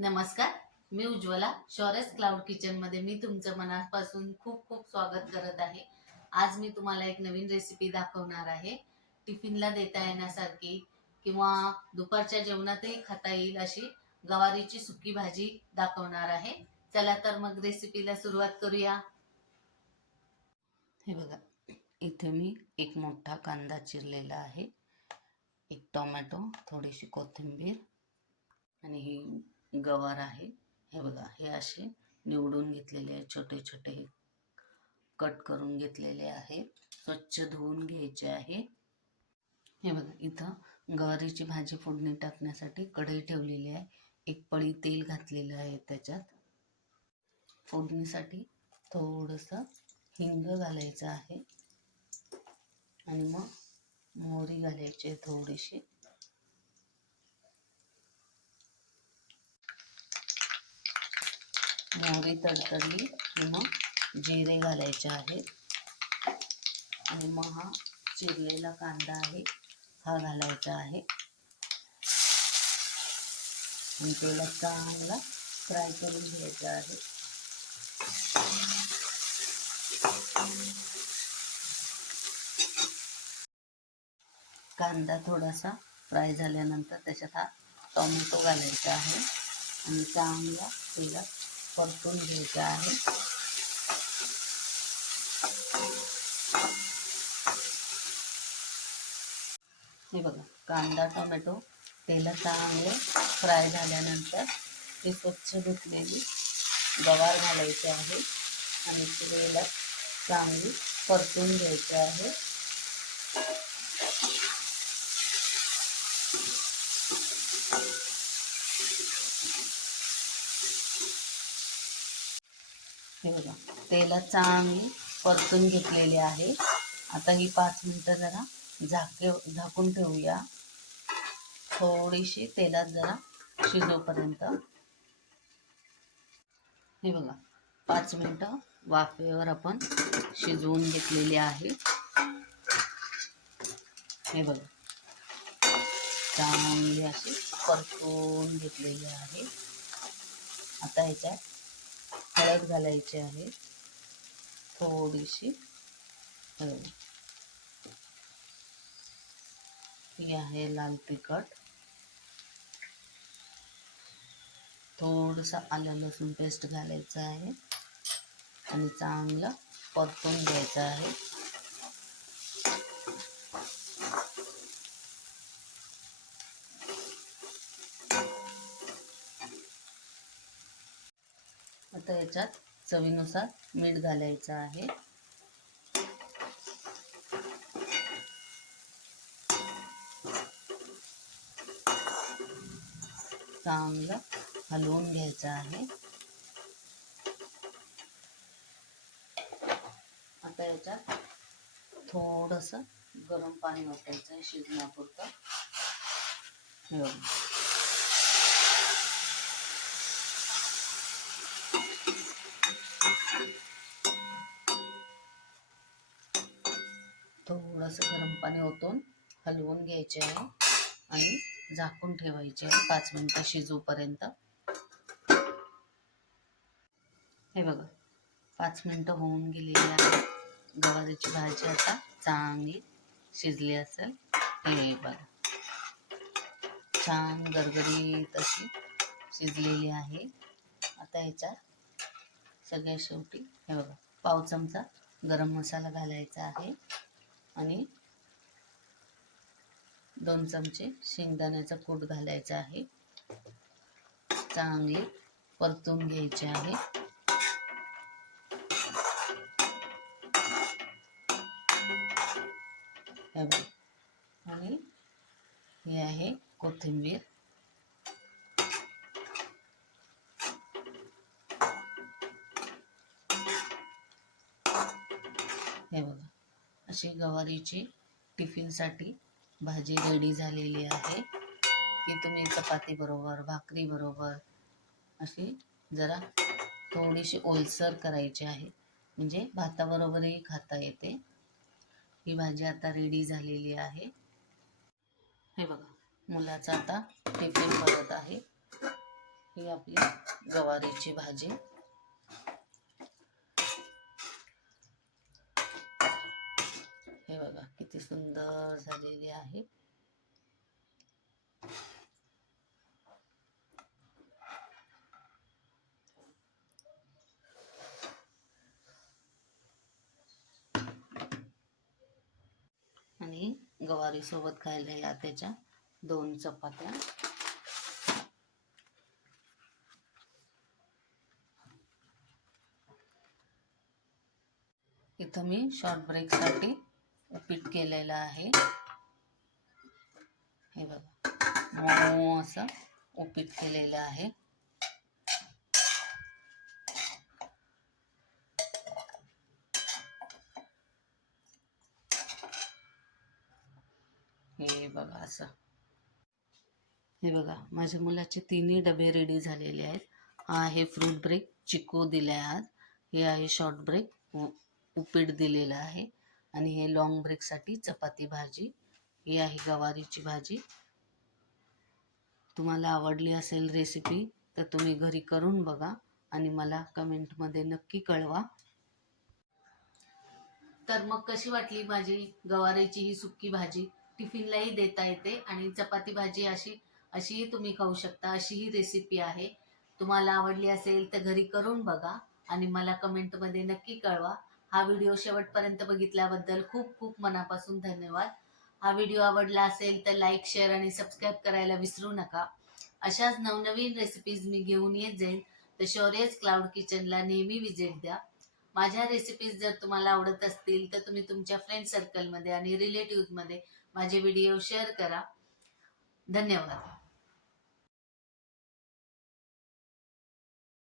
नमस्कार, मी उज्ज्वला. शौर्यस क्लाउड किचनमध्ये मी तुमचं मनापासून खूप खूप स्वागत करत आहे. आज मी तुम्हाला एक नवीन रेसिपी दाखवणार आहे. टिफिनला देता येण्यासारखी किंवा दुपारच्या जेवणातही खाता येईल अशी गवारीची सुकी भाजी दाखवणार आहे. चला तर मग रेसिपीला सुरुवात करूया. हे बघा, इथे मी एक मोठा कांदा चिरलेला आहे, एक टोमॅटो, थोडीशी कोथिंबीर आणि ही गवार आहे. हे बघा, हे असे निवडून घेतलेले आहे, छोटे छोटे कट करून घेतलेले आहे, स्वच्छ धुवून घ्यायचे आहे. हे बघा, इथं गवारीची भाजी फोडणी टाकण्यासाठी कढई ठेवलेली आहे. एक पळी तेल घातलेलं आहे. त्याच्यात फोडणीसाठी थोडंसं हिंग घालायचं आहे आणि मग मोहरी घालायची आहे थोडीशी. मोहरी तडतडली की मग जिरे घालायचे आहेत आणि मग हा चिरलेला कांदा आहे हा घालायचा आहे आणि त्याला चांगला फ्राय करून घ्यायचा आहे. कांदा थोडासा फ्राय झाल्यानंतर त्याच्यात हा टोमॅटो घालायचा आहे आणि चांगला तेलात परतून घ्यायचा आहे. हे बघा, कांदा टोमॅटो तेलात चांगले फ्राय झाल्यानंतर ते स्वच्छ धुतलेली गवार घालायची आहे आणि तेलात चांगली परतून घ्यायची आहे. हे बघा, तेलात चांगली परतून घेतलेली आहे. आता ही 5 मिनिटं जरा झाकून ठेवूया, थोडीशी तेलात जरा शिजोपर्यंत. हे बघा, 5 मिनिटं वाफेवर आपण शिजवून घेतलेली आहे. हे बघा, चांगली अशी परतून घेतलेली आहे. आता ह्याच्यात हळद घालायची आहे थोडीशी. ही आहे लाल तिखट, थोडंसं आलं लसूण पेस्ट घालायचं आहे आणि चांगलं परतून घ्यायचं आहे. आता याच्यात चवीनुसार मीठ घालायचं आहे. चांगलं हलवून घ्यायचं आहे. आता याच्यात थोडंसं गरम पाणी वाटायचं आहे शिजण्यापुरतं. थोडंसं गरम पाणी ओतून हलवून घ्यायचे आहे आणि झाकून ठेवायचे आहे 5 मिनिटं शिजूपर्यंत. हे बघा, 5 मिनिटं होऊन गेलेली आहे. गवारीची भाजी आता चांगली शिजली असेल. हे बघा, छान गरगरीत अशी शिजलेली आहे. आता ह्याच्यात सगळ्या शेवटी हे बघा, पाव चमचा गरम मसाला घालायचा आहे आणि 2 चमचे शेंगदाण्याचा कूट घालायचा आहे. चांगले परतून घ्यायचे आहे. हे बघा, आणि हे आहे कोथिंबीर. हे बघा, अशी गवारीची टिफिनसाठी भाजी रेडी झालेली आहे की तुम्ही चपाती बरोबर, भाकरी बरोबर अशी जरा थोडीशी ओलसर करायची आहे, म्हणजे भाताबरोबरही खाता येते. ही भाजी आता रेडी झालेली आहे. हे बघा, मुलाचा आता टिफिन भरत आहे. ही आपली गवारीची भाजी. हे बघा किती सुंदर झालेली आहे. आणि गवारी सोबत खायला या त्याच्या 2 चपात्या. इथं मी शॉर्ट ब्रेकसाठी उपीट केलेलं आहे. हे बघा मऊ असं उपीट केलेलं आहे. हे बघा असं. हे बघा माझ्या मुलाचे 3 डबे रेडी झालेले आहेत. हा आहे फ्रूट ब्रेक, चिकू दिले आज. हे आहे शॉर्ट ब्रेक, उपीट दिलेलं आहे. आणि हे लॉंग ब्रेकसाठी चपाती भाजी. ही आहे गवारीची भाजी. तुम्हाला आवडली असेल रेसिपी तर तुम्ही घरी करून बघा आणि मला कमेंटमध्ये नक्की कळवा. तर मग कशी वाटली माझी गवारीची ही सुक्की भाजी? टिफिनलाही देता येते आणि चपाती भाजी अशीही तुम्ही खाऊ शकता. अशी ही रेसिपी आहे. तुम्हाला आवडली असेल तर घरी करून बघा आणि मला कमेंटमध्ये नक्की कळवा. हा व्हिडिओ शेवटपर्यंत बघितल्याबद्दल खूप खूप मनापासून धन्यवाद. हा व्हिडिओ आवडला असेल तर लाईक, शेअर आणि सबस्क्राईब करायला विसरू नका. अशाच नवनवीन रेसिपीज मी घेऊन येत जाईन. तर शौर्यज क्लाउड किचनला नेहमी विजिट द्या. माझ्या रेसिपीज जर तुम्हाला आवडत असतील तर तुम्ही तुमच्या फ्रेंड सर्कलमध्ये आणि रिलेटिव्हमध्ये माझे व्हिडिओ शेअर करा. धन्यवाद.